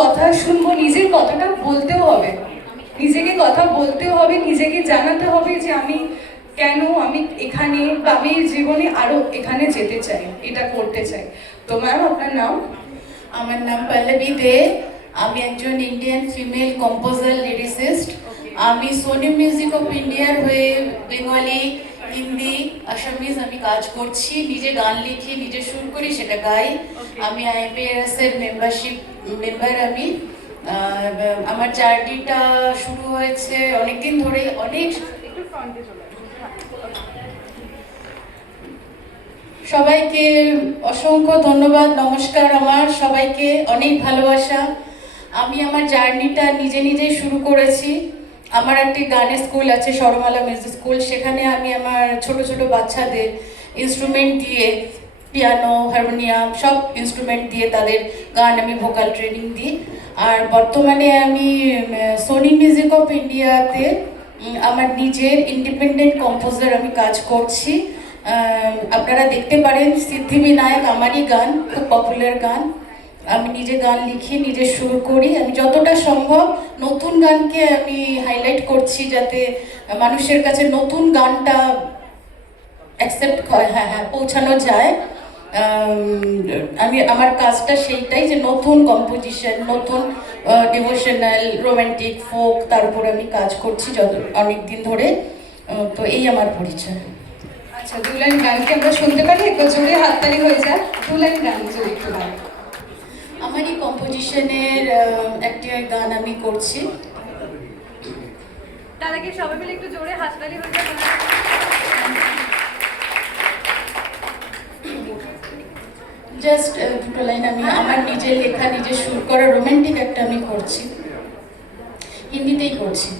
কথা শুনবো, নিজের কথাটা বলতেও হবে, নিজেকে কথা বলতেও হবে, নিজেকে জানাতে হবে যে আমি কেন আমি এখানে বা আমি জীবনে আরো এখানে যেতে চাই, এটা করতে চাই। তো ম্যাম আপনার নাম? আমার নাম পল্লবী দে। আমি একজন ইন্ডিয়ান ফিমেল কম্পোজার লিরিসিস্ট। আমি সোনি মিউজিক অফ ইন্ডিয়ার হয়ে বেঙ্গলি, হিন্দি, আসামিজ আমি কাজ করছি। নিজে গান লিখি, নিজে সুর করি, সেটা গাই। আমি IPRS এর মেম্বার আমি। আমার জার্নিটা শুরু হয়েছে অনেকদিন ধরে, সবাইকে অসংখ্য ধন্যবাদ, নমস্কার, আমার সবাইকে অনেক ভালোবাসা। আমি আমার জার্নিটা নিজেই শুরু করেছি। আমার একটি গানের স্কুল আছে, সরমালা মিউজিক স্কুল। সেখানে আমি আমার ছোট ছোট বাচ্চাদের ইনস্ট্রুমেন্ট দিয়ে, পিয়ানো, হারমোনিয়াম সব ইনস্ট্রুমেন্ট দিয়ে তাদের গান আমি ভোকাল ট্রেনিং দিই। আর বর্তমানে আমি সোনি মিউজিক অফ ইন্ডিয়াতে আমার নিজের ইন্ডিপেন্ডেন্ট কম্পোজার আমি কাজ করছি। আপনারা দেখতে পারেন সিদ্ধিবিনায়ক আমারই গান, খুব পপুলার গান। আমি নিজে গান লিখি, নিজে সুর করি। আমি যতটা সম্ভব নতুন গানকে আমি হাইলাইট করছি, যাতে মানুষের কাছে নতুন গানটা অ্যাকসেপ্ট পৌঁছানো যায়। আমার কাজটা সেইটাই, যে নতুন কম্পোজিশন, নতুন ডিভোশনাল, রোমান্টিক, ফোক, তার উপর আমি কাজ করছি অনেকদিন ধরে। তো এই আমার পরিচয়। আচ্ছা, দু লাইন গান কি আমরা শুনতে পারি? একটু জোরে হাততালি হয়ে যায়, দু লাইন গান জোরে একটু গান। আমারই কম্পোজিশনের একটি গান আমি করছি। তার আগে সবাই মিলে একটু জোরে হাততালি হয়ে যায়। জাস্ট দুটো লাইন আমি আমার নিজের লেখা, নিজের সুর করা রোমান্টিক একটা আমি করছি, হিন্দিতেই করছি।